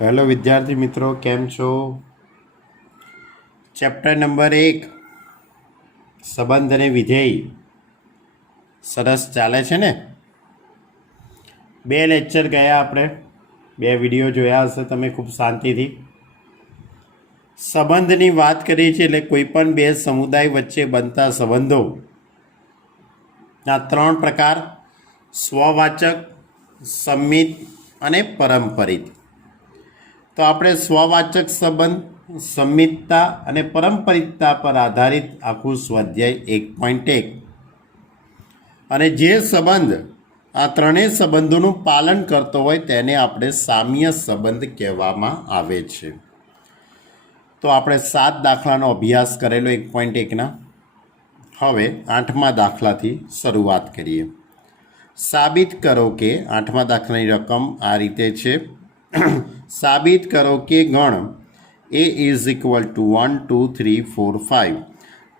Hello વિદ્યાર્થી મિત્રો, કેમ છો? ચેપ્ટર નંબર 1 સંબંધ અને વિધેય સરસ ચાલે છે ને? 2 લેક્ચર ગયા આપણે, 2 વિડીયો જોયા હશે તમે ખૂબ શાંતિથી. સંબંધની વાત કરી છે એટલે કોઈ પણ 2 સમુદાય વચ્ચે બનતા સંબંધોના 3 પ્રકાર: સ્વવાચક, સંમિત અને પરંપરિત. તો આપણે સ્વવાચક સંબંધ, સંમિતતા અને પરંપરિતતા પર આધારિત આખું સ્વાધ્યાય 1.1 અને જે સંબંધ આ ત્રણેય સંબંધોનું પાલન કરતો હોય તેને આપણે સામ્ય સંબંધ કહેવામાં આવે છે. તો આપણે 7 દાખલાનો અભ્યાસ કરેલો 1.1ના. હવે 8મા દાખલાથી શરૂઆત કરીએ. સાબિત કરો કે 8મા દાખલાની રકમ આ રીતે છે. સાબિત કરો કે ગણ a ઇઝ ઇક્વલ ટુ 1 2 3 4 5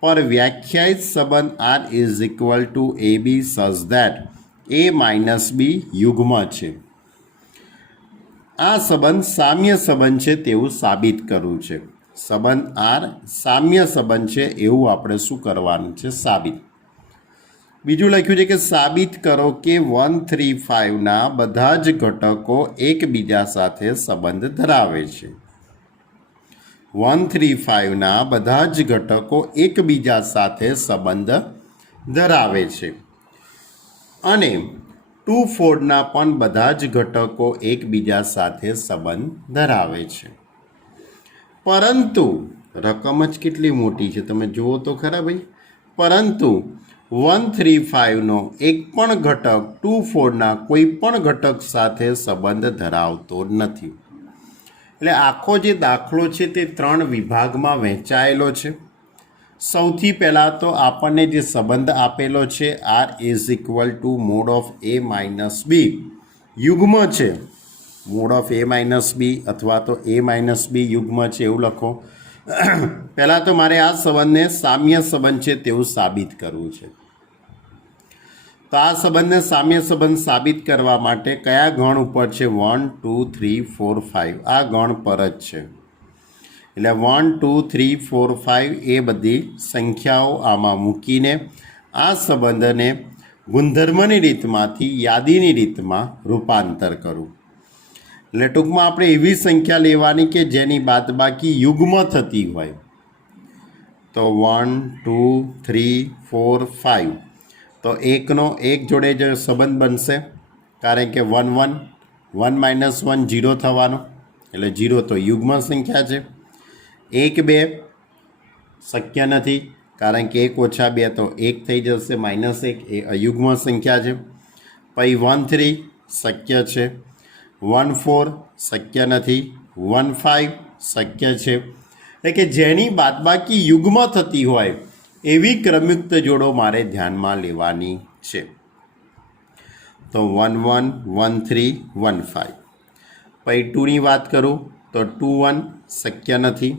પર વ્યાખ્યાયિત સંબંધ r is equal to a b such that a minus b યુગ્મ છે. આ સંબંધ સામ્ય સંબંધ છે તેવું સાબિત કરવું છે. સંબંધ r સામ્ય સંબંધ છે એવું આપણે શું કરવાનું છે? સાબિત. બીજું લખ્યું છે કે સાબિત કરો કે 1 3 5ના બધા જ ઘટકો એકબીજા સાથે સંબંધ ધરાવે છે. 1 3 5ના બધા જ ઘટકો એકબીજા સાથે સંબંધ ધરાવે છે અને 2 4ના પણ બધા જ ઘટકો એકબીજા સાથે સંબંધ ધરાવે છે. પરંતુ રકમ જ કેટલી મોટી છે તમે જુઓ તો ખરા ભાઈ. પરંતુ 1 3 5નો એક પણ ઘટક 2 4ના કોઈ પણ ઘટક સાથે સંબંધ ધરાવતો નથી. એટલે આખો જે દાખલો છે તે 3 વિભાગમાં વહેંચાયેલો છે. સૌથી પહેલાં તો આપણને જે સંબંધ આપેલો છે r is equal to mod of a minus b યુગ્મ છે. Mod of a minus b અથવા તો a માઇનસ બી યુગ્મ છે એવું લખો. પહેલાં તો મારે આ સંબંધને સામ્ય સંબંધ છે તેવું સાબિત કરવું છે. તો આ સંબંધને સામ્ય સંબંધ સાબિત કરવા માટે કયા ગણ ઉપર છે? 1 2 3 4 5 આ ગણ પર જ છે. એટલે 1 2 3 4 5 એ બધી સંખ્યાઓ આમાં મૂકીને આ સંબંધને ગુણધર્મની રીતમાંથી યાદીની રીતમાં રૂપાંતર કરું. એટલે ટૂંકમાં આપણે એવી સંખ્યા લેવાની કે જેની બાદબાકી યુગ્મ થતી હોય. તો 1 2 3 4 5 તો એકનો એક જોડે જ સંબંધ બનશે, કારણ કે 1 1 1 માઇનસ 1 0 થવાનો, એટલે 0 તો યુગ્મ સંખ્યા છે. 1 2 શક્ય નથી, કારણ કે 1 ઓછા 2 તો 1 થઈ જશે, -1 એ અયુગ્મ સંખ્યા છે. પછી 1 3 શક્ય છે, 1 4 શક્ય નથી, 1 5 શક્ય છે. એટલે કે જેની બાદબાકી યુગ્મ થતી હોય એવી ક્રમયુક્ત જોડો મારે ધ્યાનમાં લેવાની છે. તો 1 1 1 3 1 5. પછી 2ની વાત કરું તો 2 1 શક્ય નથી,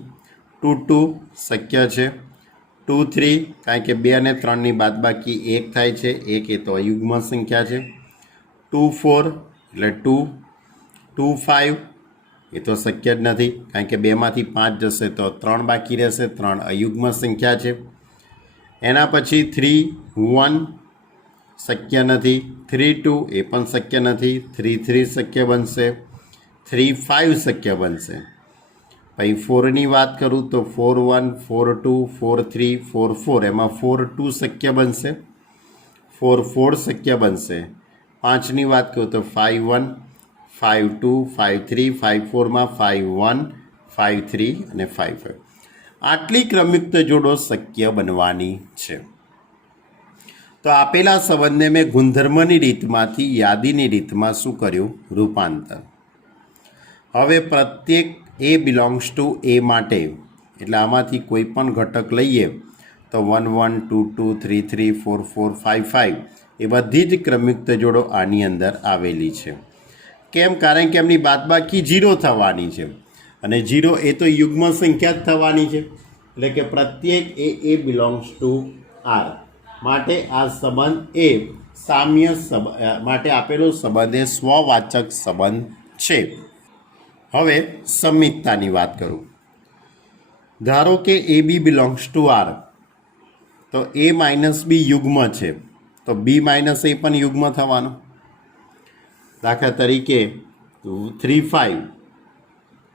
2 2 શક્ય છે, 2 3 કારણ કે 2 અને 3ની બાદબાકી 1 થાય છે, 1 એ તો અયુગ્મ સંખ્યા છે. 2 4 એટલે 2, 2 5 એ તો શક્ય જ નથી, કારણ કે 2માંથી 5 જશે તો 3 બાકી રહેશે, 3 અયુગ્મ સંખ્યા છે. એના પછી 3 1 શક્ય નથી, 3 2 એ પણ શક્ય નથી, 3 3 શક્ય બનશે, 3 5 શક્ય બનશે. પછી 4ની વાત કરું તો 4 1 4 2 4 3 4 4 એમાં 4 2 શક્ય બનશે, 4 4 શક્ય બનશે. 5ની વાત કરું તો 5 1 5 2 5 3 5 4માં 5 1 5 3 અને 5 5. આટલી ક્રમયુક્ત જોડો શક્ય બનવાની છે. તો આપેલા સંબંધને મેં ગુણધર્મની રીતમાંથી યાદીની રીતમાં શું કર્યું? રૂપાંતર. હવે પ્રત્યેક એ બિલોંગ્સ ટુ એ માટે, એટલે આમાંથી કોઈ પણ ઘટક લઈએ તો 1 1 2 2 3 3 4 4 5 5 એ બધી જ ક્રમયુક્ત જોડો આની અંદર આવેલી છે. કેમ? કારણ કે એમની બાદબાકી 0 થવાની છે અને 0 એ તો યુગ્મ સંખ્યા જ થવાની છે. એટલે કે પ્રત્યેક એ બિલોંગ્સ ટુ આર માટે આ સંબંધ એ સામ્ય માટે આપેલો સંબંધ એ સ્વવાચક સંબંધ છે. હવે સમિતતાની વાત કરું. ધારો કે a b belongs to R, તો એ માઇનસ બી યુગ્મ છે, તો બી માઇનસ એ પણ યુગ્મ થવાનું. દાખલા તરીકે 3 5,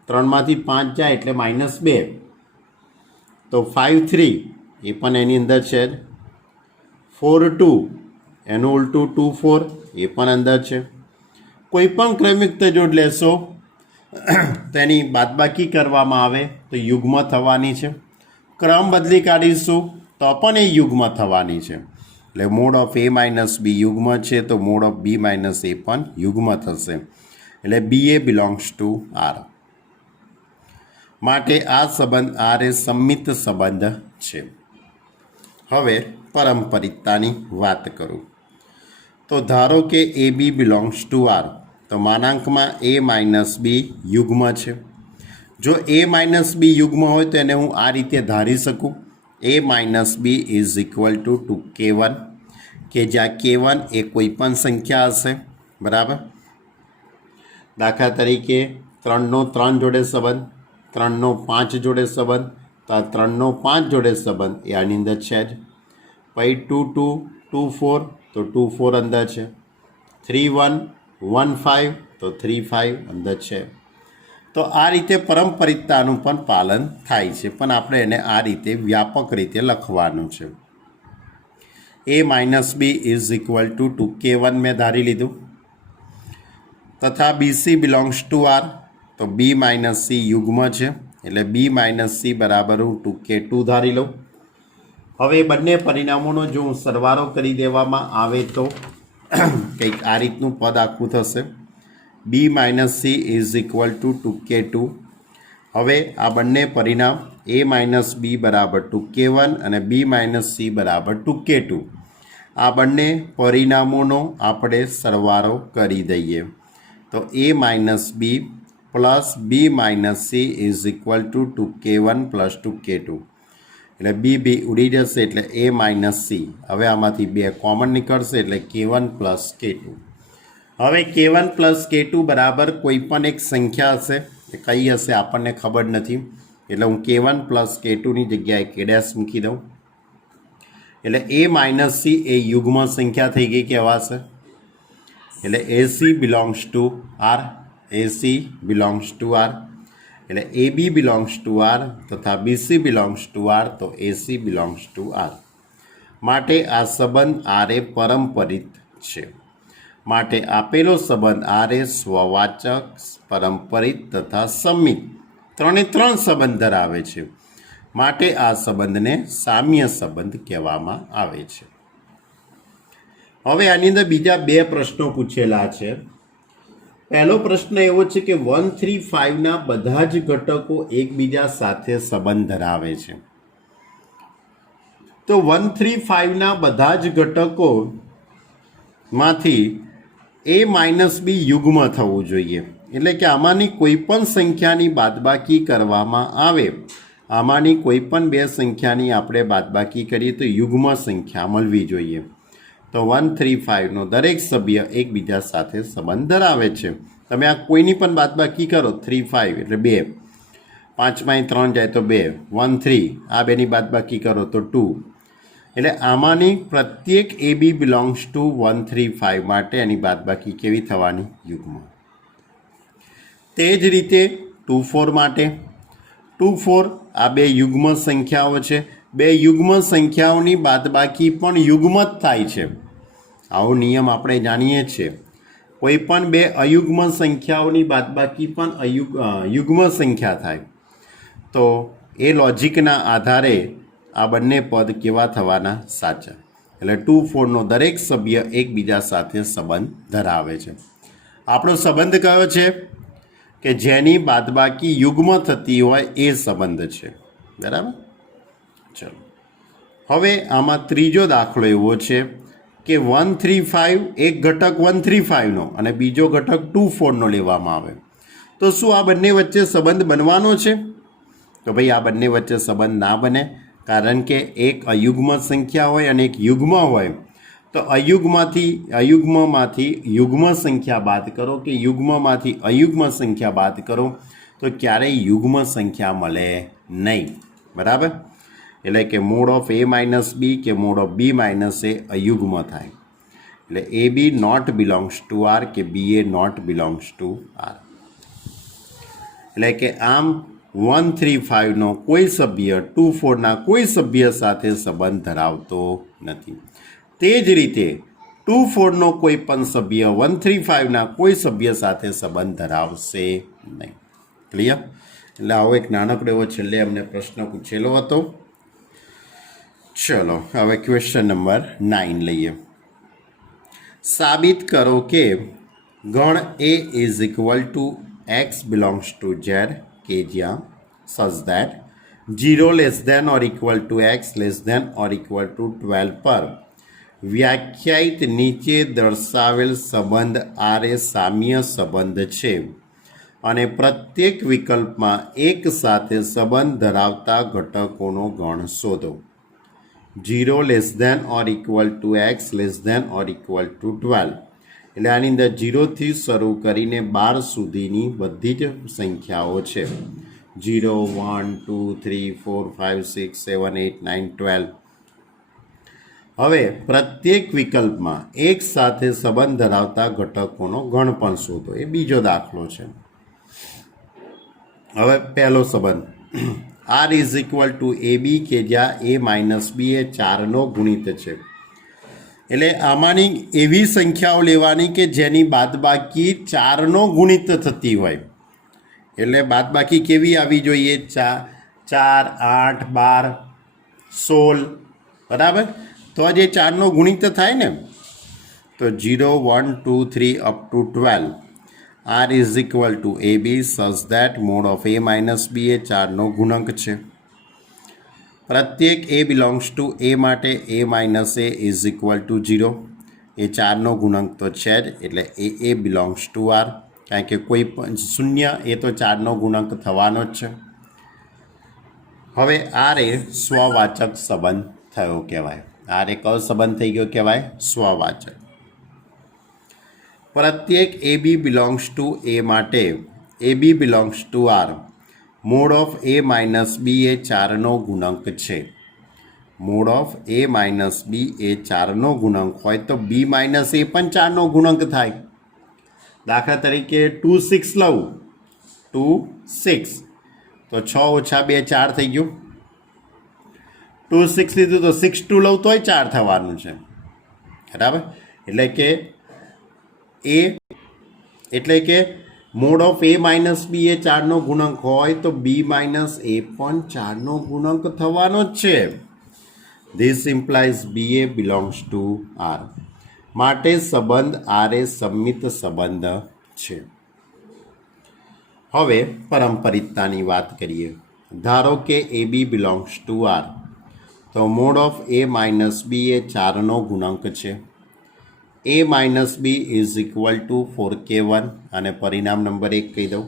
3માંથી 5 જાય એટલે -2, તો 5 3 એ પણ એની અંદર છે જ. 4 2 એનું ઉલટું 2 4 એ પણ અંદર છે. કોઈ પણ ક્રમિક જોડ લેશો તેની બાદબાકી કરવામાં આવે તો યુગ્મ થવાની છે. ક્રમ બદલી કાઢીશું તો પણ એ યુગ્મ થવાની છે. એટલે mod of a minus b યુગ્મ છે, તો મોડ ઓફ બી માઇનસ એ પણ યુગ્મ થશે. એટલે બી એ બિલોંગ્સ ટુ આર. માટે આ સંબંધ આર એ સંમિત સંબંધ છે. હવે પારંપરિકતાની વાત કરું તો ધારો કે a b belongs to R, તો માનાંકમાં એ માઇનસ બી યુગ્મ છે. જો એ માઇનસ બી યુગ્મ હોય તો એને હું આ રીતે ધારી શકું, a minus b is equal to 2k1, કે જ્યાં k1 એ કોઈ પણ સંખ્યા હશે. બરાબર. દાખલા તરીકે 3નો 3 જોડે સંબંધ, 3નો 5 જોડે સંબંધ, તો આ 3નો 5 જોડે સંબંધ એ આની અંદર છે જ. પછી 2 2 2 4, તો 2 4 અંદર છે. 3 1 1 5, તો 3 5 અંદર છે. તો આ રીતે પારંપરિકતાનું પણ પાલન થાય છે, પણ આપણે એને આ રીતે વ્યાપક રીતે લખવાનું છે. A minus b is equal to 2k1 મેં ધારી લીધું. તથા બીસી બિલોંગ્સ ટુ આર, તો બી માઇનસ સી યુગ્મ છે, એટલે બી માઇનસ સી બરાબર હું 2k2 ધારી લઉં. હવે બંને પરિણામોનો જો હું સરવાળો કરી દેવામાં આવે તો કંઈક આ રીતનું પદ આખું થશે. B minus c is equal to 2k2. હવે આ બંને પરિણામ એ માઇનસ બી બરાબર 2k1 અને બી માઇનસ સી બરાબર 2k2, આ બંને પરિણામોનો આપણે સરવાળો કરી દઈએ તો a minus b plus b minus c is equal to 2k1 plus 2k2. એટલે બી બી ઉડી જશે એટલે એ માઇનસ સી. હવે આમાંથી 2 કોમન નીકળશે એટલે k1 પ્લસ k2. હવે k1 પ્લસ k2 બરાબર કોઈ પણ એક સંખ્યા હશે, એ કઈ હશે આપણને ખબર નથી, એટલે હું k1 પ્લસ k2ની જગ્યાએ k' મૂકી દઉં. એટલે એ માઇનસ સી એ યુગ્મ સંખ્યા થઈ ગઈ કહેવાશે. એટલે a c belongs to R, a c belongs to R. એટલે a b belongs to R તથા બીસી બિલોંગ્સ ટુ આર, તો એસી બિલોંગ્સ ટુ આર. માટે આ સંબંધ આર એ પારંપરિક છે. માટે આપેલો સંબંધ આર એ સ્વવાચક, પારંપરિક તથા સંમિત ત્રણે ત્રણ સંબંધ ધરાવે છે. માટે આ સંબંધને સામ્ય સંબંધ કહેવામાં આવે છે. હવે આની અંદર બીજા 2 પ્રશ્નો પૂછેલા છે. પહેલો પ્રશ્ન એવો છે કે 1 3 5ના બધા જ ઘટકો એકબીજા સાથે સંબંધ ધરાવે છે. તો 1 3 5ના બધા જ ઘટકોમાંથી એ માઇનસ બી યુગ્મ થવું જોઈએ. એટલે કે આમાંની કોઈ પણ સંખ્યાની બાદબાકી કરવામાં આવે, આમાંની કોઈ પણ 2 સંખ્યાની આપણે બાદબાકી કરીએ તો યુગ્મ સંખ્યા મળવી જોઈએ. તો 1 3 5નો દરેક સભ્ય એકબીજા સાથે સંબંધ ધરાવે છે. તમે આ કોઈની પણ બાદબાકી કરો, 3 5 એટલે 2, 5માંથી 3 જાય તો 2, 1 3 આ બેની બાદબાકી કરો તો 2. એટલે આમાંની પ્રત્યેક એ બી બિલોંગ્સ ટુ 1 3 5 માટે એની બાદબાકી કેવી થવાની? યુગ્મ. તે જ રીતે 2 4 માટે 2 4 આ 2 યુગ્મ સંખ્યાઓ છે. 2 યુગ્મ સંખ્યાઓની બાદબાકી પણ યુગ્મ જ થાય છે. આવો નિયમ આપણે જાણીએ છીએ. કોઈ પણ 2 અયુગ્મ સંખ્યાઓની બાદબાકી પણ યુગ્મ સંખ્યા થાય. તો એ લોજિકના આધારે આ બંને પદ કેવા થવાના? સાચા. એટલે 2 4નો દરેક સભ્ય એકબીજા સાથે સંબંધ ધરાવે છે. આપણો સંબંધ કયો છે? કે જેની બાદબાકી યુગ્મ થતી હોય એ સંબંધ છે. બરાબર. ચલો હવે આમાં ત્રીજો દાખલો એવો છે કે 1 3 5 એક ઘટક 1 3 5નો અને બીજો ઘટક 2 4નો લેવામાં આવે, તો શું આ બંને વચ્ચે સંબંધ બનવાનો છે? તો ભાઈ આ બંને વચ્ચે સંબંધ ના બને, કારણ કે એક અયુગ્મ સંખ્યા હોય અને એક યુગ્મ હોય તો અયુગ્મમાંથી યુગ્મ સંખ્યા બાદ કરો કે યુગ્મમાંથી અયુગ્મ સંખ્યા બાદ કરો તો ક્યારેય યુગ્મ સંખ્યા મળે નહીં, બરાબર. એટલે કે mod of a minus b કે mod of b minus a અયુગ્મ થાય. એટલે a b not belongs to R કે b a not belongs to R. એટલે કે આમ 135નો કોઈ સભ્ય 24ના કોઈ સભ્ય સાથે સંબંધ ધરાવતો નથી. તે જ રીતે 24નો કોઈ પણ સભ્ય 135ના કોઈ સભ્ય સાથે સંબંધ ધરાવશે નહીં. ક્લિયર? એટલે આવો એક નાનકડો એવો છેલ્લે અમને પ્રશ્ન પૂછેલો હતો. ચલો હવે ક્વેશ્ચન નંબર 9 લઈએ. સાબિત કરો કે ગણ A is equal to x belongs to z કે જ્યાં such that 0 less than or equal to x less than or equal to 12 પર વ્યાખ્યાયિત નીચે દર્શાવેલ સંબંધ R એ સામ્ય સંબંધ છે અને પ્રત્યેક વિકલ્પમાં એક સાથે સંબંધ ધરાવતા ઘટકોનો ગણ શોધો. 0 less than or equal to x less than or equal to 12. એટલે આની અંદર 0થી શરૂ કરીને 12 સુધીની બધી જ સંખ્યાઓ છે. 0 1 2 3 4 5 6 7 8 9 12. હવે પ્રત્યેક વિકલ્પમાં એક સાથે સંબંધ ધરાવતા ઘટકોનો ગણ પણ શોધો. એ બીજો દાખલો છે. હવે પહેલો સંબંધ R is equal to a બી કે જ્યાં a માઇનસ બી એ 4નો ગુણિત છે. એટલે આમાંની એવી સંખ્યાઓ લેવાની કે જેની બાદબાકી 4નો ગુણિત થતી હોય. એટલે બાદબાકી કેવી આવી જોઈએ? 4 8 12 16, બરાબર. તો જે 4નો ગુણિત થાય ને, તો 0 1 2 3 up to 12. R is equal to a b such that mod of a minus b એ 4નો ગુણક છે. પ્રત્યેક a બિલોંગ્સ ટુ a માટે a minus a is equal to 0. એ 4નો ગુણક તો છે જ, એટલે એ બિલોંગ્સ ટુ R. કારણ કે કોઈ પણ શૂન્ય એ તો 4નો ગુણક થવાનો જ છે. હવે R એ સ્વવાચક સંબંધ થયો કહેવાય. R એ કયો સંબંધ થઈ ગયો કહેવાય? સ્વવાચક. પ્રત્યેક એ બી બિલોંગ્સ ટુ એ માટે a b belongs to R mod of a minus b એ 4નો ગુણક છે. Mod of a minus b એ 4નો ગુણક હોય તો બી માઇનસ એ પણ 4નો ગુણક થાય. દાખલા તરીકે 2 6 લઉં, 2 6 તો 6 ઓછા 2 4 થઈ ગયું. 2 6 લીધું તો 6 2 લઉં તોય 4 થવાનું છે, બરાબર. એટલે કે mod of a minus b એ 4નો ગુણક હોય તો બી માઇનસ એ પણ 4નો ગુણક થવાનો જ છે. This implies b a belongs to r. માટે સંબંધ આર એ સંમિત સંબંધ છે. હવે પરંપરિતતાની વાત કરીએ. ધારો કે a b belongs to R, તો mod of a minus b એ 4નો ગુણક છે. a minus b is equal to 4k1 અને પરિણામ નંબર 1 કહી દઉં.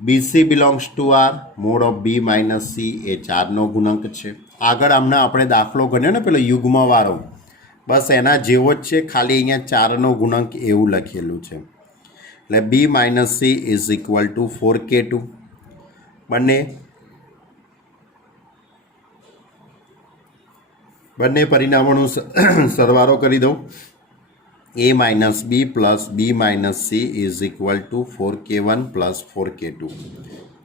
B c belongs to R, mod of b minus c એ 4નો ગુણક છે. આગળ હમણાં આપણે દાખલો ગણ્યો ને પેલો યુગ્મવાળો, બસ એના જેવો જ છે, ખાલી અહીંયા 4નો ગુણક એવું લખેલું છે. એટલે b minus c is equal to 4k2. બંને પરિણામોનો સરવાળો કરી દઉં. a minus b plus b minus c is equal to 4k1 plus 4k2.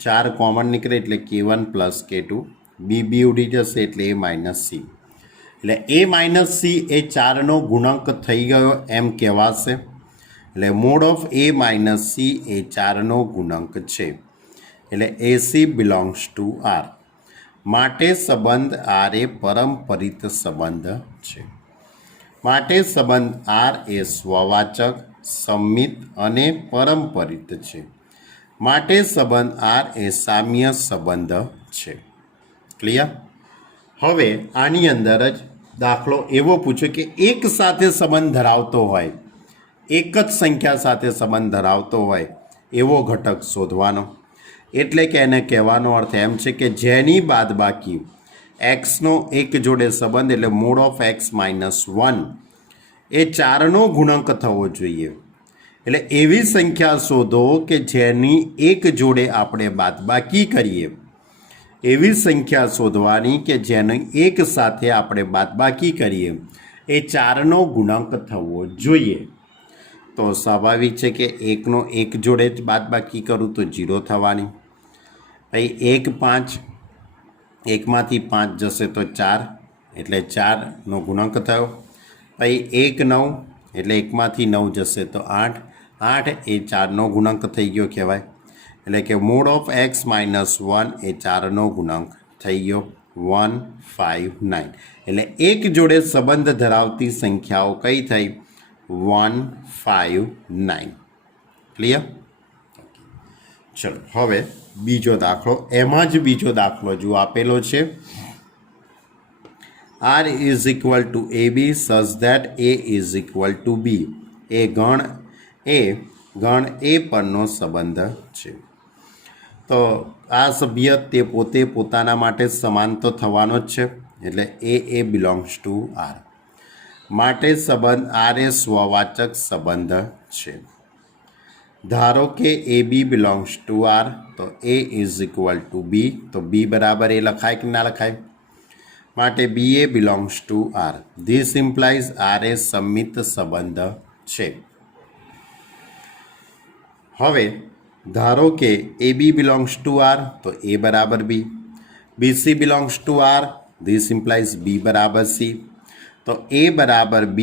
4 common નીકળે એટલે k1 પ્લસ k2. બી ઉડી જશે એટલે a માઇનસ સી. એટલે a માઇનસ સી એ 4નો ગુણક થઈ ગયો એમ કહેવાશે. એટલે mod of a minus c એ 4નો ગુણક છે. એટલે એસી બિલોંગ્સ ટુ આર. માટે સંબંધ આર એ પરંપરિત સંબંધ છે. માટે સંબંધ આર એ સ્વવાચક, સંમિત અને પરંપરિત છે. માટે સંબંધ આર એ સામ્ય સંબંધ છે. ક્લિયર? હવે આની અંદર જ દાખલો એવો પૂછ્યો કે એક સાથે સંબંધ ધરાવતો હોય, એક જ સંખ્યા સાથે સંબંધ ધરાવતો હોય એવો ઘટક શોધવાનો. એટલે કે એને કહેવાનો અર્થ એમ છે કે જેની બાદબાકી એક્સનો એક જોડે સંબંધ એટલે મોડ ઓફ એક્સ માઇનસ 1 એ 4નો ગુણક થવો જોઈએ. એટલે એવી સંખ્યા શોધો કે જેની એક જોડે આપણે બાદબાકી કરીએ. એવી સંખ્યા શોધવાની કે જેની એક સાથે આપણે બાદબાકી કરીએ એ 4નો ગુણક થવો જોઈએ. તો સ્વાભાવિક છે કે 1નો 1 જોડે જ બાદબાકી કરું તો 0 થવાની. પછી 1 5, 1માંથી 5 જશે તો 4 એટલે 4નો ગુણક થયો. પછી 1 9 એટલે 1માંથી 9 જશે તો 8, 8 એ 4નો ગુણક થઈ ગયો કહેવાય. એટલે કે મોડ ઓફ x - 1 એ 4નો ગુણક થઈ ગયો 159. એટલે એક જોડે સંબંધ ધરાવતી સંખ્યાઓ કઈ થઈ? 159. ક્લિયર? ચલો હવે બીજો દાખલો, એમાં જ બીજો દાખલો જો આપેલો છે. R is equal to AB such that A is equal to B. એ ગણ A પરનો સંબંધ છે. તો આ સભ્ય તે પોતે પોતાના માટે સમાન તો થવાનો જ છે. એટલે A બિલોંગ્સ ટુ R. માટે સંબંધ R એ સ્વવાચક સંબંધ છે. ધારો કે AB બિલોંગ્સ ટુ R, તો A is equal two B. તો B બરાબર એ લખાય કે ના લખાય? માટે BA belongs to R. This implies R એ સમિત સંબંધ છે. હવે ધારો કે AB બિલોંગ્સ ટુ R, તો A બરાબર B. BC belongs to R, this implies B બરાબર C. તો A બરાબર B,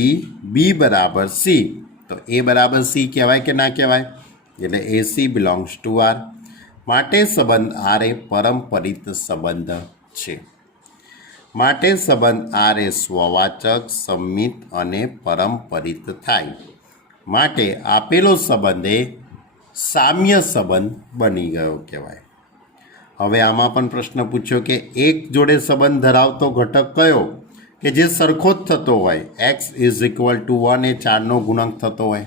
B બરાબર C. તો A બરાબર C કહેવાય કે ના કહેવાય? એટલે AC બિલોંગ્સ ટુ R. માટે સંબંધ R એ પરંપરિત સંબંધ છે. માટે સંબંધ R એ સ્વવાચક, સમિત અને પરંપરિત થાય. માટે આપેલો સંબંધ એ સામ્ય સંબંધ બની ગયો કહેવાય. હવે આમાં પણ પ્રશ્ન પૂછ્યો કે એક જોડે સંબંધ ધરાવતો ઘટક કયો કે જે સરખો જ થતો હોય? x ઇઝ ઇક્વલ ટુ 1 એ 4નો ગુણક થતો હોય.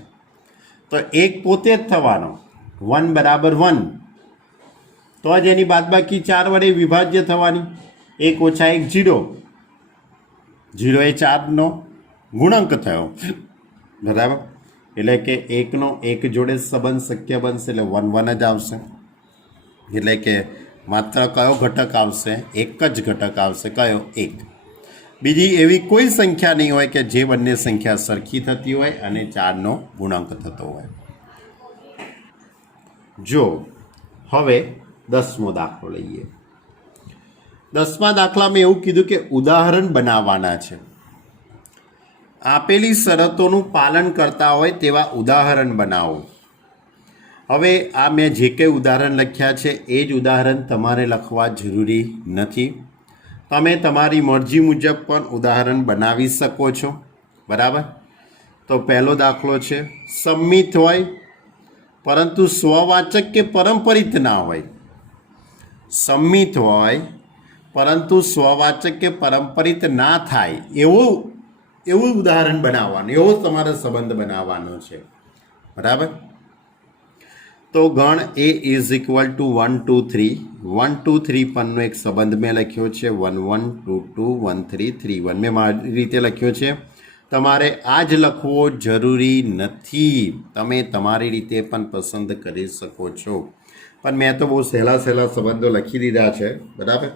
તો એક પોતે જ થવાનો, 1 બરાબર 1, તો જ એની બાદબાકી 4 વડે વિભાજ્ય થવાની. 1 ઓછા 1 0, 0 એ 4નો ગુણક થયો બરાબર. એટલે કે 1નો 1 જોડે સંબંધ શક્ય બનશે એટલે 1 1 જ આવશે. એટલે કે માત્ર કયો ઘટક આવશે? એક જ ઘટક આવશે. કયો? 1. બીજી એવી કોઈ સંખ્યા નહીં હોય કે જે બંને સંખ્યા સરખી થતી હોય અને 4નો ગુણાંક થતો હોય. જો હવે 10મો દાખલો લઈએ. 10મા દાખલામાં એવું કીધું કે ઉદાહરણ બનાવવાના છે. આપેલી શરતોનું પાલન કરતા હોય તેવા ઉદાહરણ બનાવો. હવે આ મેં જે કંઈ ઉદાહરણ લખ્યા છે એ જ ઉદાહરણ તમારે લખવા જરૂરી નથી. તમે તમારી મરજી મુજબ પણ ઉદાહરણ બનાવી શકો છો બરાબર. તો પહેલો દાખલો છે, સંમિત હોય પરંતુ સ્વવાચક કે પરંપરિત ના હોય. સંમિત હોય પરંતુ સ્વવાચક કે પરંપરિત ના થાય એવું ઉદાહરણ બનાવવાનું, એવો તમારે સંબંધ બનાવવાનો છે બરાબર. તો ગણ A ઇઝ ઇક્વલ ટુ 1 2 3. 1 2 3 પરનો એક સંબંધ મેં લખ્યો છે 1 1 2 2 1 3 3 1. મેં મારી રીતે લખ્યો છે. તમારે આ જ લખવો જરૂરી નથી. તમે તમારી રીતે પણ પસંદ કરી શકો છો. પણ મેં તો બહુ સહેલા સંબંધો લખી દીધા છે બરાબર.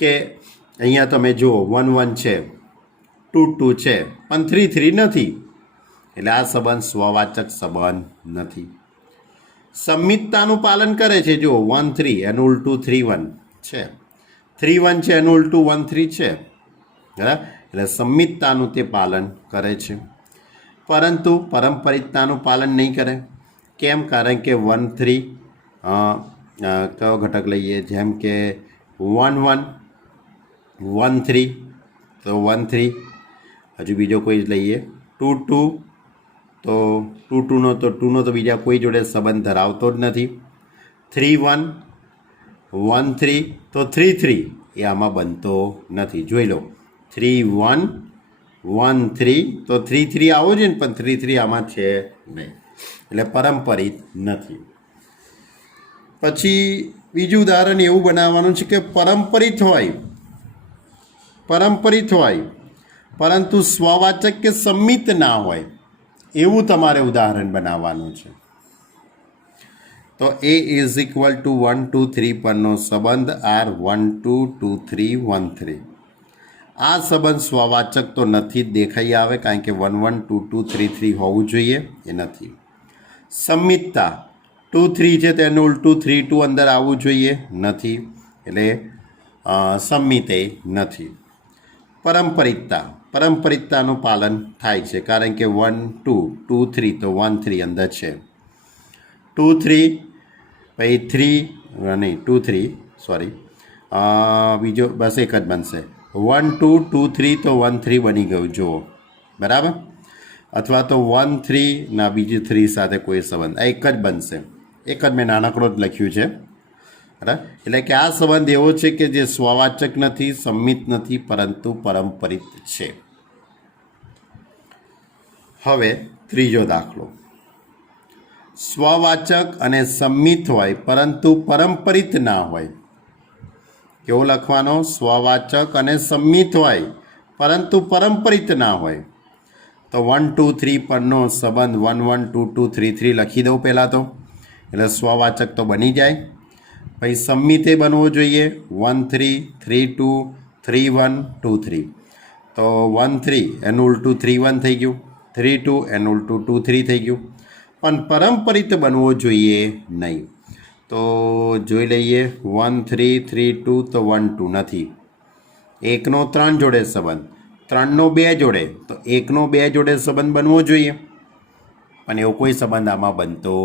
કે અહીંયા તમે જુઓ 1 1 છે, 2 2 છે, પણ 3 3 નથી. એટલે આ સંબંધ સ્વવાચક સંબંધ નથી. સંમિતતાનું પાલન કરે છે. જો 1 3 એનું ઉલટું 3 1 છે, 3 1 છે એનું ઉલટું 1 3 છે બરાબર. એટલે સંમિતતાનું તે પાલન કરે છે પરંતુ પરંપરિતતાનું પાલન નહીં કરે. કેમ? કારણ કે 1 3 કયો ઘટક લઈએ? જેમ કે 1 1 1 3, તો 1 3. હજુ બીજો કોઈ લઈએ 2 2, તો 2 2નો તો 2નો તો બીજા કોઈ જોડે સંબંધ ધરાવતો જ નથી. 3 1 1 3, તો 3 3 એ આમાં બનતો નથી. જોઈ લો 3 1 1 3, તો 3 3 આવો છે ને, પણ 3 3 આમાં છે નહીં. એટલે પરંપરિત નથી. પછી બીજું ઉદાહરણ એવું બનાવવાનું છે કે પરંપરિત હોય પરંતુ સ્વવાચક કે સંમિત ના હોય એવું તમારે ઉદાહરણ બનાવવાનું છે. તો A ઇઝ ઇક્વલ ટુ 1 2 3 પરનો સંબંધ R 1 2 2 3 1 3. આ સંબંધ સ્વવાચક તો નથી જ દેખાઈ આવે, કારણ કે 1 1 2 2 3 3 હોવું જોઈએ, એ નથી. સંમિતતા 2 3 છે તેનું ઉલટું 3 2 અંદર આવવું જોઈએ, નથી, એટલે સંમિત એ નથી. પારંપરિકતાનું પાલન થાય છે, કારણ કે 1 2 2 3 તો 1 3 અંદર છે. 2 3 પછી 3 નહીં 2 3 સોરી બીજો બસ એક જ બનશે. 1 2 2 3 તો 1 3 બની ગયું જુઓ, બરાબર. અથવા તો 1 3 ના બીજી 3 સાથે કોઈ સંબંધ, આ એક જ બનશે. એક જ મેં નાનકડો જ લખ્યું છે, બરાબર. એટલે કે આ સંબંધ એવો છે કે જે સ્વવાચક નથી, સંમિત નથી, પરંતુ પારંપરિક છે. હવે ત્રીજો દાખલો. સ્વવાચક અને સંમિત હોય પરંતુ પારંપરિક ના હોય. કેવો લખવાનો? સ્વવાચક અને સંમિત હોય પરંતુ પારંપરિક ના હોય. તો 1 2 3 પરનો સંબંધ 1 1 2 2 3 3 લખી દઉં પહેલાં તો, એટલે સ્વવાચક તો બની જાય. પછી સંમિતે બનવો જોઈએ 1 3 3 2 3 1 2 3. તો 1 3 એનું ઉલટું 3 1 થઈ ગયું, 3 2 એનું ઉલટું 2 3 થઈ ગયું. પણ પારંપરિક બનવો જોઈએ નહીં. તો જોઈ લઈએ 1 3 3 2 તો 1 2 નથી. 1નો 3 જોડે સંબંધ, 3નો 2 જોડે, તો 1નો 2 જોડે સંબંધ બનવો જોઈએ, પણ એવો કોઈ સંબંધ આમાં બનતો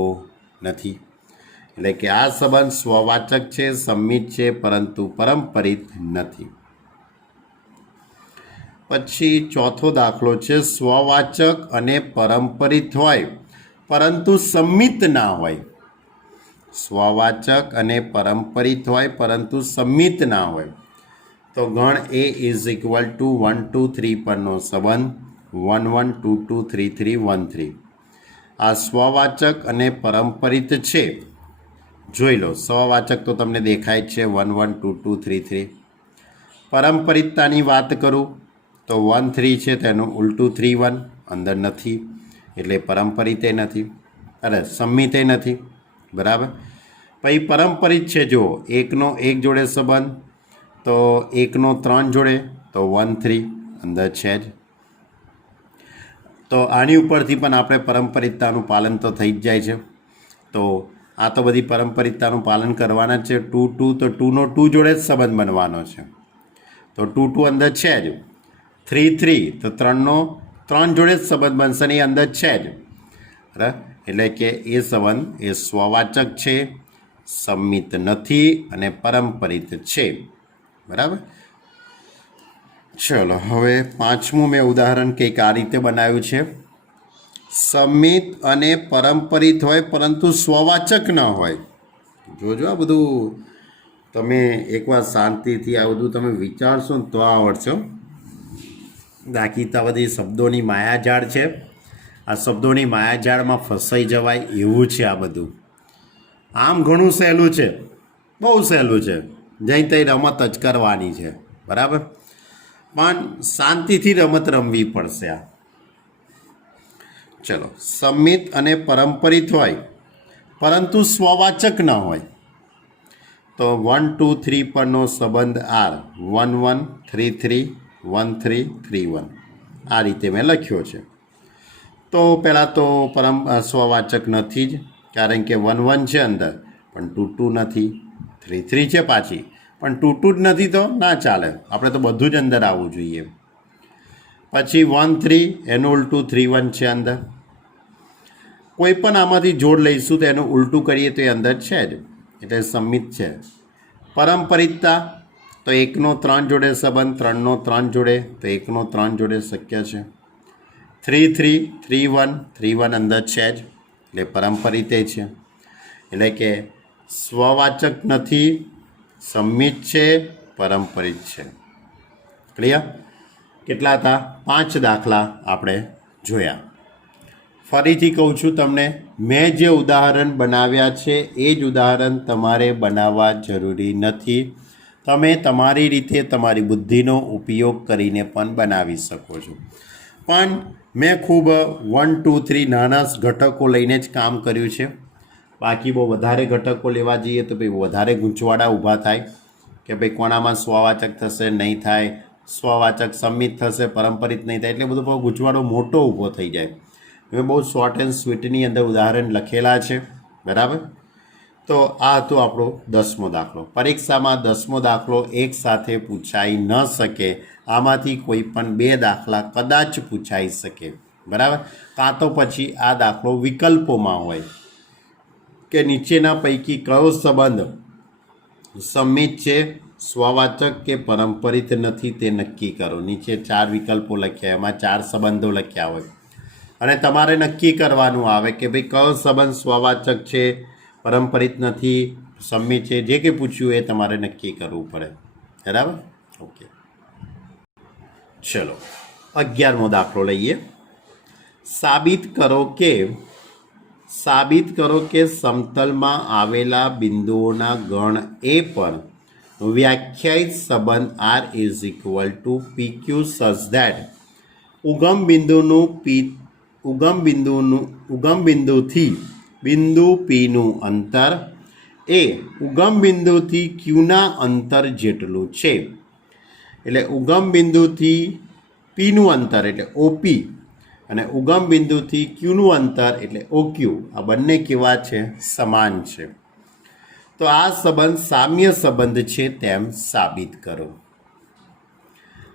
નથી. એટલે કે આ સંબંધ સ્વવાચક છે, સંમિત છે, પરંતુ પારંપરિક નથી. પછી ચોથો દાખલો છે. સ્વવાચક અને પારંપરિક હોય પરંતુ સંમિત ના હોય. સ્વવાચક અને પારંપરિક હોય પરંતુ સંમિત ના હોય. તો ગણ A ઇઝ ઇક્વલ ટુ 1 2 3 પરનો સંબંધ 1 1 2 2 3 3 1 3. આ સ્વવાચક અને પારંપરિક છે. જોઈ લો, સ્વવાચક તો તમને દેખાય જ છે 1 1 2 2 3 3. પારંપરિકતાની વાત કરું તો 1 3 છે તેનું ઉલટું 3 1 અંદર નથી, એટલે પારંપરિકે નથી, અરે સંમિતે નથી, બરાબર. પછી પારંપરિક છે, જો 1નો 1 જોડે સંબંધ, તો 1નો 3 જોડે, તો 1 3 અંદર છે જ. તો આની ઉપરથી પણ આપણે પારંપરિકતાનું પાલન તો થઈ જ જાય છે. તો આ તો બધી પારંપરિકતાનું પાલન કરવાના જ છે. 2 2 તો 2નો 2 જોડે જ સંબંધ બનવાનો છે, તો 2 2 અંદર છે જ. 3 3 તો 3નો 3 જોડે જ સંબંધ બનશે ને, એ અંદર છે જ, બરાબર. એટલે કે એ સંબંધ એ સ્વવાચક છે, સંમિત નથી અને પારંપરિક છે, બરાબર. ચલો હવે પાંચમું મેં ઉદાહરણ કંઈક આ રીતે બનાવ્યું છે. સંમિત અને પારંપરિક હોય પરંતુ સ્વવાચક ન હોય. જોજો, આ બધું તમે એકવાર શાંતિથી આ બધું તમે વિચારશો ને તો આવડશે. બાકી તો બધી શબ્દોની માયાજાળ છે. આ શબ્દોની માયાજાળમાં ફસાઈ જવાય એવું છે આ બધું. આમ ઘણું સહેલું છે, બહુ સહેલું છે, જઈ તઈ રમત જ કરવાની છે, બરાબર. પણ શાંતિથી રમત રમવી પડશે આ. ચલો, સંમિત અને પારંપરિક હોય પરંતુ સ્વવાચક ન હોય. તો 1 2 3 પરનો સંબંધ R 1 1 3 3 1 3 3 1 આ રીતે મેં લખ્યો છે. તો પહેલાં તો સ્વવાચક નથી જ, કારણ કે 1 1 છે અંદર, પણ 2 2 નથી. 3 3 છે પાછી, પણ 2 2 જ નથી, તો ના ચાલે, આપણે તો બધું જ અંદર આવવું જોઈએ. પછી 1 3 એનું ઉલટું 3 1 છે અંદર. કોઈ પણ આમાંથી જોડ લઈશું તો એનું ઉલટું કરીએ તો એ અંદર છે જ, એટલે સંમિત છે. પારંપરિકતા તો 1નો 3 જોડે સંબંધ, 3નો 3 જોડે, તો 1નો 3 જોડે શક્ય છે. 3 3 3 1 3 1 અંદર છે જ, એટલે પારંપરિક છે. એટલે કે સ્વવાચક નથી, સંમિત છે, પારંપરિક છે. ક્લિયર? કેટલા હતા? 5 દાખલા આપણે જોયા. ફરીથી કહું છું તમને, મેં જે ઉદાહરણ બનાવ્યા છે એ જ ઉદાહરણ તમારે બનાવવા જરૂરી નથી. તમે તમારી રીતે તમારી બુદ્ધિનો ઉપયોગ કરીને પણ બનાવી શકો છો. પણ મેં ખૂબ 1 2 3 નાના ઘટકો લઈને જ કામ કર્યું છે. બાકી બહુ વધારે ઘટકો લેવા જઈએ તો ભાઈ વધારે ગૂંચવાડા ઊભા થાય કે ભાઈ કોણામાં સ્વવાચક થશે, નહીં થાય, સ્વવાચક સંમિત થશે, પરંપરિત નહીં થાય, એટલે બધો બહુ ગૂંચવાડો મોટો ઊભો થઈ જાય. મેં બહુ શોર્ટ એન્ડ સ્વીટની અંદર ઉદાહરણ લખેલા છે. બરાબર. તો આ હતો આપણો 10મો દાખલો. પરીક્ષામાં 10મો દાખલો એક સાથે પૂછાઈ ન શકે. આમાંથી કોઈ પણ 2 દાખલા કદાચ પૂછાઈ શકે. બરાબર. કાં તો પછી આ દાખલો વિકલ્પોમાં હોય કે નીચેના પૈકી કયો સંબંધ સંમિત છે, સ્વવાચક કે પરંપરિત નથી તે નક્કી કરો. નીચે 4 વિકલ્પો લખ્યા, એમાં 4 સંબંધો લખ્યા હોય અને તમારે નક્કી કરવાનું આવે કે ભાઈ કયો સંબંધ સ્વવાચક છે, પરંપરિત નથી, સંમિત છે. જે કંઈ પૂછ્યું એ તમારે નક્કી કરવું પડે. બરાબર. ઓકે, ચલો 11મો દાખલો લઈએ. સાબિત કરો કે સમતલમાં આવેલા બિંદુઓના ગણ એ પર વ્યાખ્યાયિત સંબંધ R is equal two PQ સચ ધેટ ઉગમ બિંદુથી બિંદુ Pનું અંતર એ ઉગમ બિંદુથી Qના અંતર જેટલું છે. એટલે ઉગમ બિંદુથી Pનું અંતર એટલે OP અને ઉગમ બિંદુથી Qનું અંતર એટલે OQ, આ બંને કેવા છે? સમાન છે. તો આ સંબંધ સામ્ય સંબંધ છે તેમ સાબિત કરો.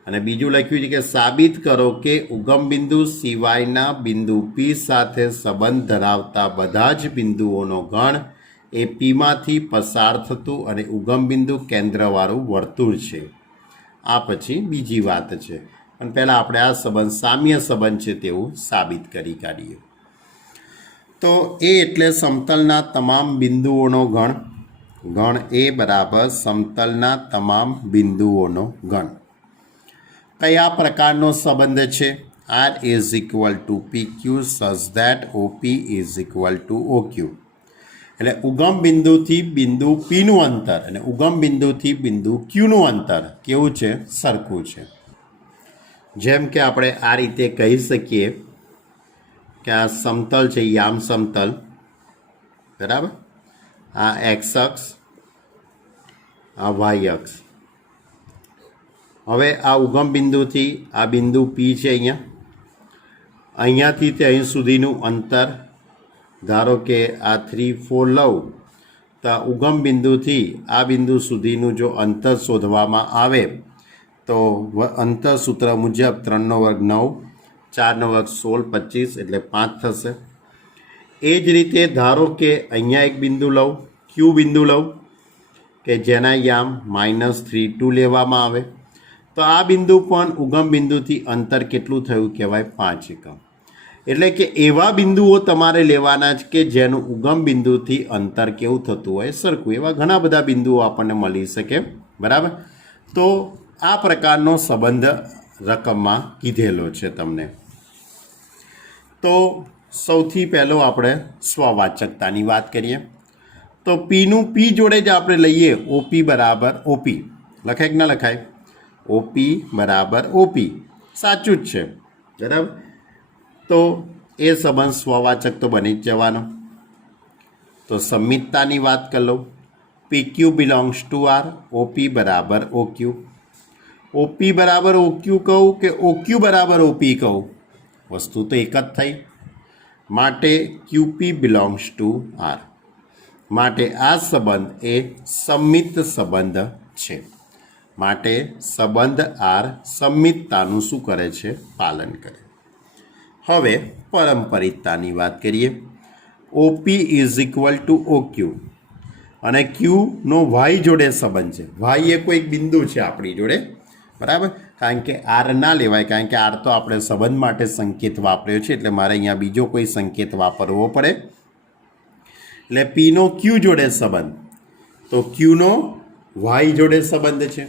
અને બીજું લખ્યું છે કે સાબિત કરો કે ઉગમ બિંદુ સિવાયના બિંદુ P સાથે સંબંધ ધરાવતા બધા જ બિંદુઓનો ગણ એ Pમાંથી પસાર થતું અને ઉગમ બિંદુ કેન્દ્રવાળું વર્તુળ છે. આ પછી બીજી વાત છે, પણ પહેલાં આપણે આ સંબંધ સામ્ય સંબંધ છે તેવું સાબિત કરી કાઢીએ. તો એ એટલે સમતલના તમામ બિંદુઓનો ગણ એ બરાબર સમતલના તમામ બિંદુઓનો ગણ. કયા પ્રકારનો સંબંધ છે? R is equal two PQ સચ that OP is equal two OQ. એટલે ઉગમ બિંદુથી બિંદુ Pનું અંતર અને ઉગમ બિંદુથી બિંદુ Qનું અંતર કેવું છે? સરખું છે. જેમ કે આપણે આ રીતે કહી શકીએ કે આ સમતલ છે, યામ સમતલ. બરાબર. આ એક્સ અક્ષ, આ વાય અક્ષ. હવે આ ઉગમ બિંદુથી આ બિંદુ P છે, અહીંયાથી તે અહીં સુધીનું અંતર ધારો કે આ 3 4 લઉં તો ઉગમ બિંદુથી આ બિંદુ સુધીનું જો અંતર શોધવામાં આવે તો અંતર સૂત્ર મુજબ 3નો વર્ગ 9, 4નો વર્ગ 16, 25 એટલે 5 થશે. એ જ રીતે ધારો કે અહીંયા એક બિંદુ લઉં, Q બિંદુ લઉં કે જેના યામ -3 2 લેવામાં આવે તો આ બિંદુ પણ ઉગમ બિંદુથી અંતર કેટલું થયું કહેવાય? 5 એકમ. એટલે કે એવા બિંદુઓ તમારે લેવાના જ કે જેનું ઉગમ બિંદુથી અંતર કેવું થતું હોય? સરખું. એવા ઘણા બધા બિંદુઓ આપણને મળી શકે. બરાબર. તો આ પ્રકારનો સંબંધ રકમમાં કીધેલો છે તમને. તો સૌથી પહેલો આપણે સ્વવાચકતાની વાત કરીએ. તો Pનું P જોડે જ આપણે લઈએ OP બરાબર OP. લખાય કે ના લખાય? OP બરાબર OP. સાચું જ છે. બરાબર. તો એ સંબંધ સ્વવાચક તો બની જ જવાનો. તો સંમિતતાની વાત કરી લઉં. PQ belongs to R, OP બરાબર OQ. OP બરાબર OQ કહું કે OQ બરાબર OP કહું? વસ્તુ તો એક જ થઈ. માટે QP બિલોંગ્સ ટુ R. માટે આ સંબંધ એ સંમિત સંબંધ છે. માટે સંબંધ R સંમિતતાનું શું કરે છે? પાલન કરે. હવે પરંપરિતતાની વાત કરીએ. OP is equal two OQ અને Qનો Y જોડે સંબંધ છે. Y એ કોઈ બિંદુ છે આપણી જોડે. બરાબર. કારણ કે R ના લેવાય, કારણ કે R તો આપણે સંબંધ માટે સંકેત વાપર્યો છે, એટલે મારે અહીંયા બીજો કોઈ સંકેત વાપરવો પડે. એટલે Pનો Q જોડે સંબંધ, તો Qનો Y જોડે સંબંધ છે.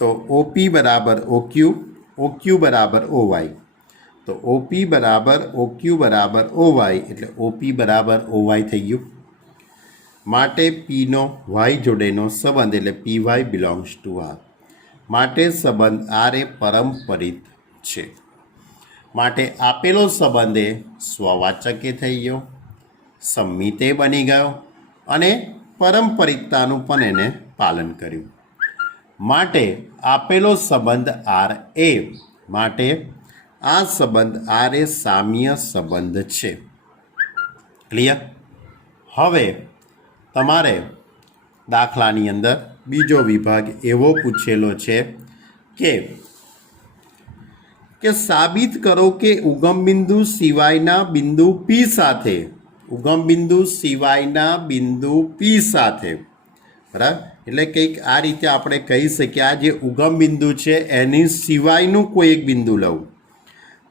તો OP બરાબર OQ, OQ બરાબર OY. તો OP બરાબર OQ બરાબર OY એટલે OP બરાબર OY થઈ ગયું. માટે પીનો વાય જોડેનો સંબંધ એટલે p y belongs to r. માટે સંબંધ આર એ પરંપરિત છે. માટે આપેલો સંબંધ એ સ્વવાચકે થઈ ગયો, સંમિતે બની ગયો અને પરંપરિતતાનું પણ એને પાલન કર્યું. માટે આપેલો સંબંધ આર એ, માટે આ સંબંધ આર એ સામ્ય સંબંધ છે. ક્લિયર? હવે તમારે દાખલાની અંદર બીજો વિભાગ એવો પૂછેલો છે કે સાબિત કરો કે ઉગમ બિંદુ સિવાયના બિંદુ પી સાથે, ઉગમ બિંદુ સિવાયના બિંદુ પી સાથે, બરાબર? એટલે કંઈક આ રીતે આપણે કહી શકીએ, આ જે ઉગમ બિંદુ છે એની સિવાયનું કોઈ એક બિંદુ લઉં.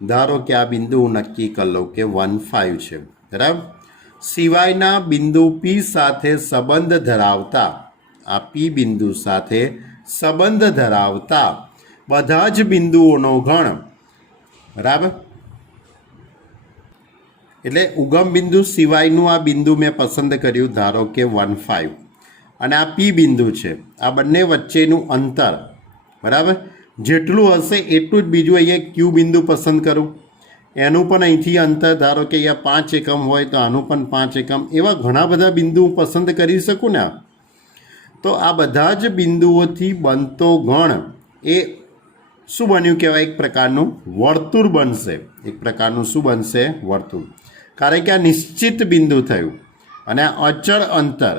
ધારો કે આ બિંદુ હું નક્કી કરી લઉં કે 1, 5 છે, બરાબર? સિવાયના બિંદુ પી સાથે સંબંધ ધરાવતા, આ પી બિંદુ સાથે સંબંધ ધરાવતા બધા જ બિંદુઓનો ગણ, બરાબર? એટલે ઉગમ બિંદુ સિવાયનું આ બિંદુ મેં પસંદ કર્યું, ધારો કે 1, 5, અને આ પી બિંદુ છે. આ બંને વચ્ચેનું અંતર, બરાબર, જેટલું હશે એટલું જ બીજું અહીંયા ક્યુ બિંદુ પસંદ કરું. એનું પણ અહીંથી અંતર ધારો કે અહીંયા 5 એકમ હોય તો આનું પણ 5 એકમ. એવા ઘણા બધા બિંદુ હું પસંદ કરી શકું ને. તો આ બધા જ બિંદુઓથી બનતો ગણ એ શું બન્યું કહેવાય? એક પ્રકારનું વર્તુળ બનશે. એક પ્રકારનું શું બનશે? વર્તુળ. કારણ કે આ નિશ્ચિત બિંદુ થયું અને આ અચળ અંતર,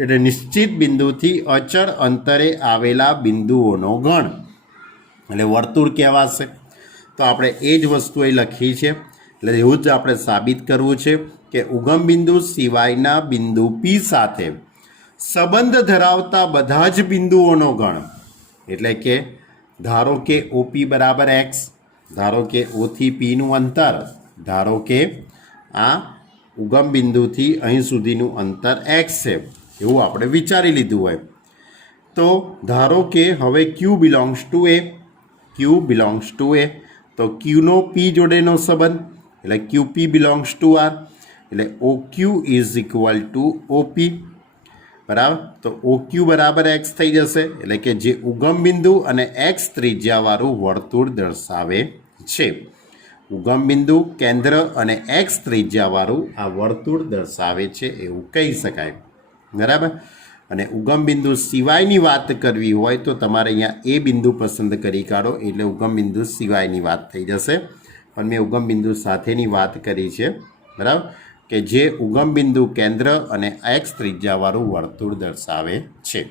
એટલે નિશ્ચિત બિંદુથી અચળ અંતરે આવેલા બિંદુઓનો ગણ એટલે વર્તુળ કહેવાશે. તો આપણે એ જ વસ્તુ અહીં લખી છે. એટલે એવું જ આપણે સાબિત કરવું છે કે ઉગમ બિંદુ સિવાયના બિંદુ પી સાથે સંબંધ ધરાવતા બધા જ બિંદુઓનો ગણ, એટલે કે ધારો કે ઓપી બરાબર એક્સ, ધારો કે ઓથી પીનું અંતર, ધારો કે આ ઉગમ બિંદુથી અહીં સુધીનું અંતર એક્સ છે, એવું આપણે વિચારી લીધું હોય. તો ધારો કે હવે q belongs to a, q belongs to a, તો ક્યુનો પી જોડેનો સંબંધ એટલે q p belongs to R, એટલે o q is equal to o p, બરાબર? તો ઓ ક્યુ બરાબર એક્સ થઈ જશે, એટલે કે જે ઉગમ બિંદુ અને એક્સ ત્રિજ્યાવાળું વર્તુળ દર્શાવે છે. ઉગમ બિંદુ, કેન્દ્ર અને એક્સ ત્રિજ્યાવાળું આ વર્તુળ દર્શાવે છે એવું કહી શકાય, બરાબર? અને ઉગમ બિંદુ સિવાયની વાત કરવી હોય તો તમારે અહીંયા એ બિંદુ પસંદ કરી કાઢો, એટલે ઉગમ બિંદુ સિવાયની વાત થઈ જશે. પણ મેં ઉગમ બિંદુ સાથેની વાત કરી છે, બરાબર, કે જે ઉગમ બિંદુ, કેન્દ્ર અને એક્સ ત્રિજ્યાવાળું વર્તુળ દર્શાવે છે.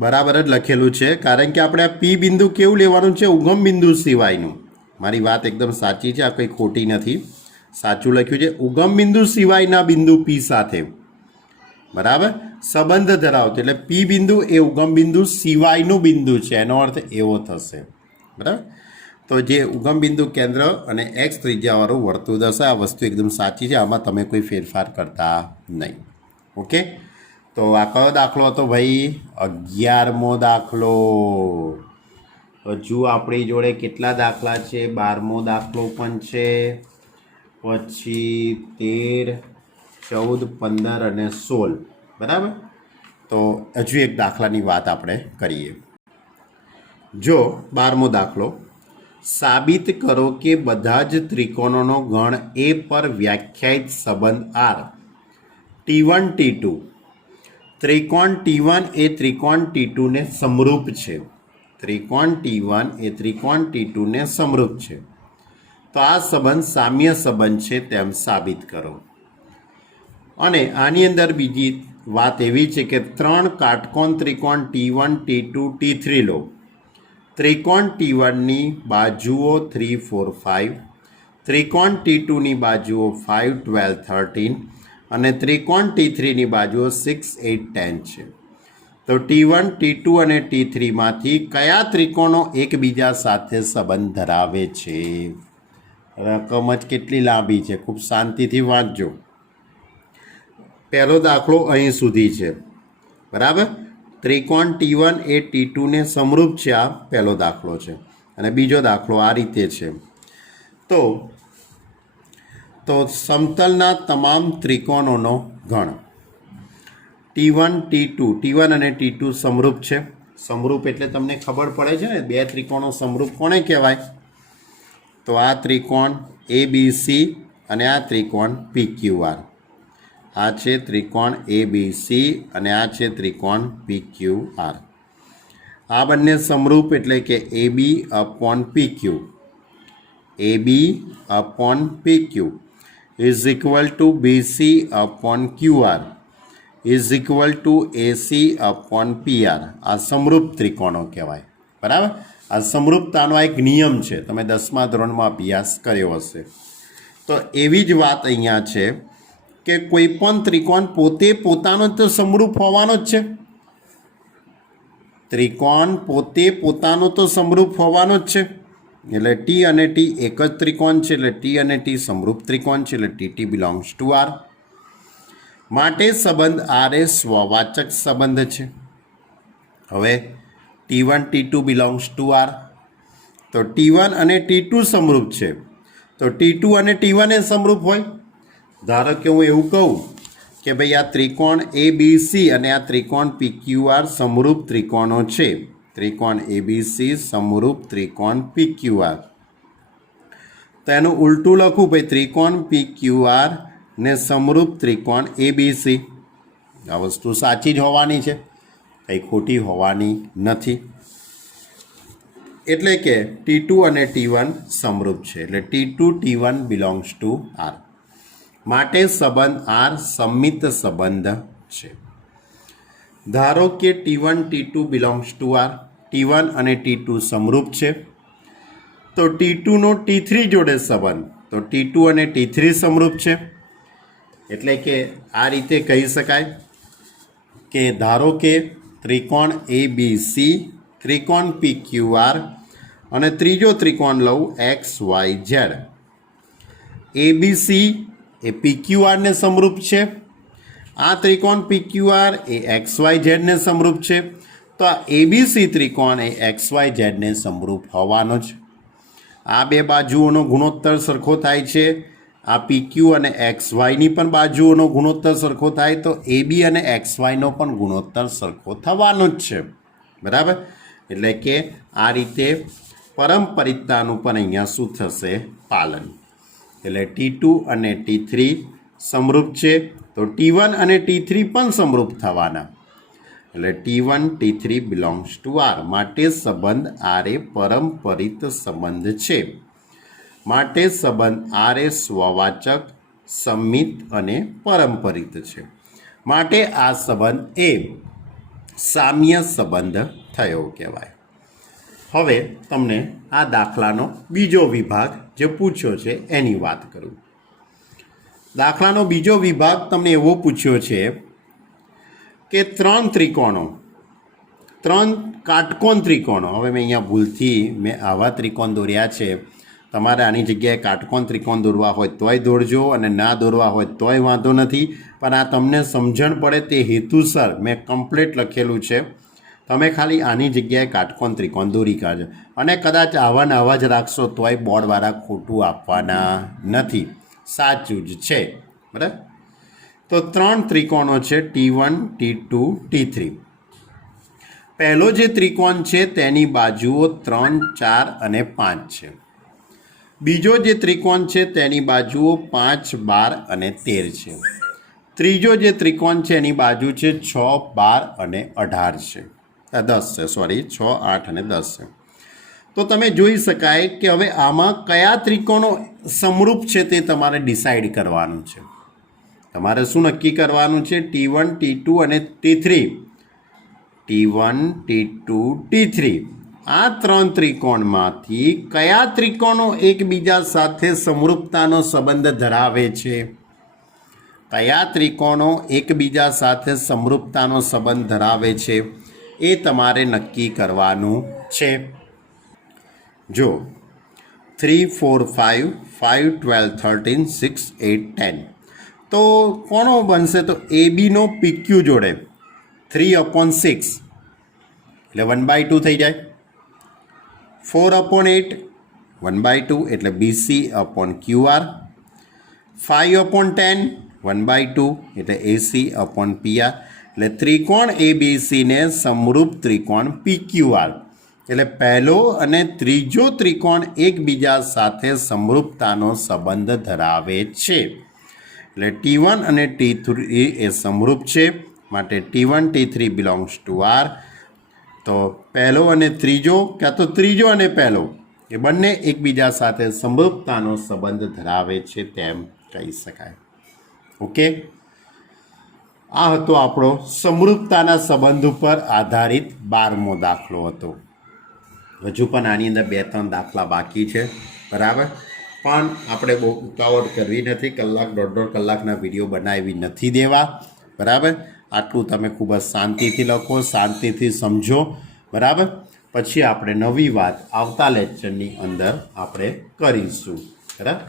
બરાબર જ લખેલું છે, કારણ કે આપણે આ પી બિંદુ કેવું લેવાનું છે? ઉગમ બિંદુ સિવાયનું. મારી વાત એકદમ સાચી છે, આ કંઈ ખોટી નથી, સાચું લખ્યું છે. ઉગમ બિંદુ સિવાયના બિંદુ પી સાથે, બરાબર, સંબંધ ધરાવતો, એટલે પી બિંદુ એ ઉગમ બિંદુ સિવાયનું બિંદુ છે, એનો અર્થ એવો થશે, બરાબર? તો જે ઉગમ બિંદુ, કેન્દ્ર અને એક્સ ત્રિજ્યાવાળું વર્તુળ દર્શાવે, આ વસ્તુ એકદમ સાચી છે, આમાં તમે કોઈ ફેરફાર કરતા નહીં. ઓકે, તો આ કયો દાખલો હતો ભાઈ? 11મો દાખલો. હજુ આપણી જોડે કેટલા દાખલા છે? 12મો દાખલો પણ છે, પછી 13, 14, 15 અને 16, બરાબર? તો હજુ એક દાખલાની વાત આપણે કરીએ. જો 12મો દાખલો, સાબિત કરો કે બધા જ ત્રિકોણોનો ગણ એ પર વ્યાખ્યાયિત સંબંધ આર T1 T2, ત્રિકોણ T1 એ ત્રિકોણ T2 ને સમરૂપ છે. ત્રિકોણ T1 એ ત્રિકોણ T2 ને સમરૂપ છે. તો આ સંબંધ સામ્ય સંબંધ છે તેમ સાબિત કરો. અને આની અંદર બીજી વાત એવી છે કે 3 કાટકોણ ત્રિકોણ T1, T2, T3 લો. ત્રિકોણ T1ની બાજુઓ 3, 4, 5, ત્રિકોણ T2ની બાજુઓ 5, 12, 13 અને ત્રિકોણ T3ની બાજુઓ 6, 8, 10 છે. તો T1, T2 અને T3માંથી કયા ત્રિકોણો એકબીજા સાથે સંબંધ ધરાવે છે? રકમ જ કેટલી લાંબી છે, ખૂબ શાંતિથી વાંચજો. પહેલો દાખલો અહીં સુધી છે, બરાબર? ત્રિકોણ T1 એ T2 ને સમરૂપ છે, આ પહેલો દાખલો છે. અને બીજો દાખલો આ રીતે છે. તો સમતલના તમામ ત્રિકોણોનો ગણ, T1 અને T2 સમરૂપ છે. સમરૂપ એટલે તમને ખબર પડે છે ને, બે ત્રિકોણો સમરૂપ કોને કહેવાય? તો આ ત્રિકોણ ABC અને આ ત્રિકોણ PQR. આ છે ત્રિકોણ ABC અને આ છે ત્રિકોણ PQR. આ બંને સમરૂપ એટલે કે AB/PQ. AB/PQ is equal to BC/QR is equal to AC/PR. આ સમરૂપ ત્રિકોણો કહેવાય. બરાબર. આ સમરૂપતાનો એક નિયમ છે, તમે 10મા ધોરણમાં અભ્યાસ કર્યો હશે. તો એવી જ વાત અહીંયા છે કે કોઈ પણ ત્રિકોણ પોતે પોતાનો તો સમરૂપ હોવાનો જ છે. ત્રિકોણ પોતે પોતાનો તો સમરૂપ હોવાનો જ છે. એટલે T અને T એક જ ત્રિકોણ છે, એટલે T અને T સમરૂપ ત્રિકોણ છે, એટલે TT બિલોંગ્સ ટુ R. માટે સંબંધ R એ સ્વવાચક સંબંધ છે. હવે T1 T2 belongs to R. તો T1 અને T2 સમરૂપ છે, તો T2 અને T1 એ સમરૂપ હોય. ધારો કે હું એવું કહું કે ભાઈ આ ત્રિકોણ ABC અને આ ત્રિકોણ PQR સમરૂપ ત્રિકોણો છે. ત્રિકોણ ABC સમરૂપ ત્રિકોણ PQR. તો એનું ઉલટું લખું ભાઈ, ત્રિકોણ PQR ને સમરૂપ ત્રિકોણ ABC. આ વસ્તુ સાચી જ હોવાની છે, કંઈ ખોટી હોવાની નથી. એટલે કે T2 અને T1 સમરૂપ છે, એટલે T2 T1 belongs to R. માટે સંબંધ R સંમિત સંબંધ છે. ધારો કે T1 T2 belongs to R. T1 અને T2 સમરૂપ છે, તો T2 નો T3 જોડે સંબંધ, તો T2 અને T3 સમરૂપ છે. એટલે કે આ રીતે કહી શકાય કે ધારો કે ત્રિકોણ ABC, ત્રિકોણ PQR અને ત્રીજો ત્રિકોણ લઉં XYZ. ABC એ PQR ને સમરૂપ છે, આ ત્રિકોણ PQR એ XYZ ને સમરૂપ છે. તો આ ABC ત્રિકોણ એ XYZ ને સમરૂપ હોવાનો જ. આ બે બાજુઓનો ગુણોત્તર સરખો થાય છે. આ PQ અને XYની પણ બાજુઓનો ગુણોત્તર સરખો થાય, તો AB અને XYનો પણ ગુણોત્તર સરખો થવાનો જ છે. બરાબર. એટલે કે આ રીતે પરસ્પરિતતાનું પણ અહીંયા શું થશે? પાલન. એટલે T2 અને T3 સમરૂપ છે, તો T1 અને T3 પણ સમરૂપ થવાના. એટલે T1 T3 belongs to R. માટે સંબંધ R એ પરસ્પરિત સંબંધ છે. માટે સંબંધ R એ સ્વવાચક, સંમિત અને પરસ્પરિત છે. માટે આ સંબંધ એ સામ્ય સંબંધ થયો કહેવાય. હવે તમને આ દાખલાનો બીજો વિભાગ જે પૂછ્યો છે એની વાત કરું. દાખલાનો બીજો વિભાગ તમને એવો પૂછ્યો છે કે ત્રણ કાટકોણ ત્રિકોણો. હવે મેં અહીંયા ભૂલથી આવા ત્રિકોણ દોર્યા છે. તમારે આની જગ્યાએ કાટકોણ ત્રિકોણ દોરવા હોય તોય દોરજો, અને ના દોરવા હોય તોય વાંધો નથી. પણ આ તમને સમજણ પડે તે હેતુસર મેં કમ્પ્લીટ લખેલું છે. તમે ખાલી આની જગ્યાએ કાટકોણ ત્રિકોણ દોરી કાઢજો, અને કદાચ આવા ને આવા જ રાખશો તોય બોર્ડવાળા ખોટું આપવાના નથી, સાચું જ છે. બરાબર. તો ત્રણ ત્રિકોણો છે T1 T2 T3. પહેલો જે ત્રિકોણ છે તેની બાજુઓ 3, 4 અને 5 છે. બીજો જે ત્રિકોણ છે તેની બાજુઓ 5, 12 અને 13 છે. ત્રીજો જે ત્રિકોણ છે એની બાજુ છે 6, 12 અને 18 છે. 10 છે, સોરી, 6, 8 અને 10 છે. તો તમે જોઈ શકાય કે હવે આમાં કયા ત્રિકોણો સમરૂપ છે તે તમારે ડિસાઈડ કરવાનું છે. તમારે શું નક્કી કરવાનું છે? T1 T2 અને T3. T1 T2 T3 આ ત્રણ ત્રિકોણમાંથી કયા ત્રિકોણો એકબીજા સાથે સમરૂપતાનો સંબંધ ધરાવે છે? કયા ત્રિકોણો એકબીજા સાથે સમરૂપતાનો સંબંધ ધરાવે છે એ તમારે નક્કી કરવાનું છે. જો 3, 4, 5, 5, 12, 13, 6, 8, 10. તો કોનો બનશે? તો ABનો PQ જોડે 3/6 એટલે 1/2 થઈ જાય. 4/8 1/2 એટલે BC/QR. 5/10 1/2 એટલે AC/PR. એટલે ત્રિકોણ એબીસીને સમરૂપ ત્રિકોણ PQR, એટલે પહેલો અને ત્રીજો ત્રિકોણ એકબીજા સાથે સમરૂપતાનો સંબંધ ધરાવે છે. એટલે T1 અને T3 એ સમરૂપ છે, માટે T1 T3 belongs to R. તો પહેલો અને ત્રીજો ક્યાં તો ત્રીજો અને પહેલો એ બંને એકબીજા સાથે સમરૂપતાનો સંબંધ ધરાવે છે તેમ કહી શકાય. ઓકે, આ હતો આપણો સમરૂપતાના સંબંધ ઉપર આધારિત 12મો દાખલો હતો. હજુ પણ આની અંદર 2-3 દાખલા બાકી છે, બરાબર, પણ આપણે બહુ ઉતાવળ કરવી નથી. કલાક 1.5 કલાકના વિડીયો બનાવી નથી દેવા, બરાબર. આટલું તમે ખૂબ જ શાંતિથી લખો, શાંતિથી સમજો, બરાબર. પછી આપણે નવી વાત આવતા લેક્ચરની અંદર આપણે કરીશું, બરાબર.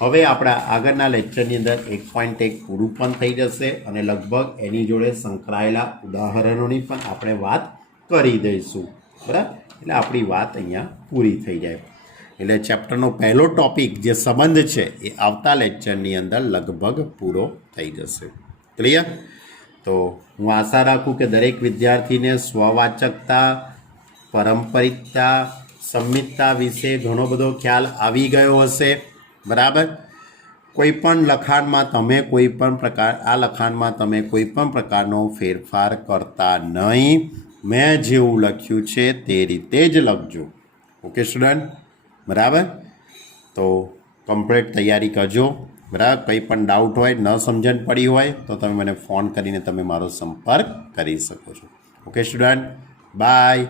હવે આપણા આગળના લેક્ચરની અંદર 1.1 પૂરું પણ થઈ જશે અને લગભગ એની જોડે સંકળાયેલા ઉદાહરણોની પણ આપણે વાત કરી દઈશું, બરાબર. એટલે આપણી વાત અહીંયા પૂરી થઈ જાય. એટલે ચેપ્ટરનો પહેલો ટોપિક જે સંબંધ છે એ આવતા લેક્ચરની અંદર લગભગ પૂરો થઈ જશે. ક્લિયર? તો હું આશા રાખું કે દરેક વિદ્યાર્થીને સ્વવાચકતા, પારંપરિકતા, સંમિતતા વિશે ઘણો બધો ખ્યાલ આવી ગયો હશે, બરાબર. કોઈપણ લખાણમાં તમે આ લખાણમાં તમે કોઈ પણ પ્રકારનો ફેરફાર કરતા નહીં. મેં જેવું લખ્યું છે તે રીતે જ લખજો. ઓકે સ્ટુડન્ટ, બરાબર. તો કમ્પ્લીટ તૈયારી કરજો, બરાબર. કંઈ પણ ડાઉટ હોય, ન સમજણ પડી હોય તો તમે મને ફોન કરીને તમે મારો સંપર્ક કરી શકો છો. Okay student, by.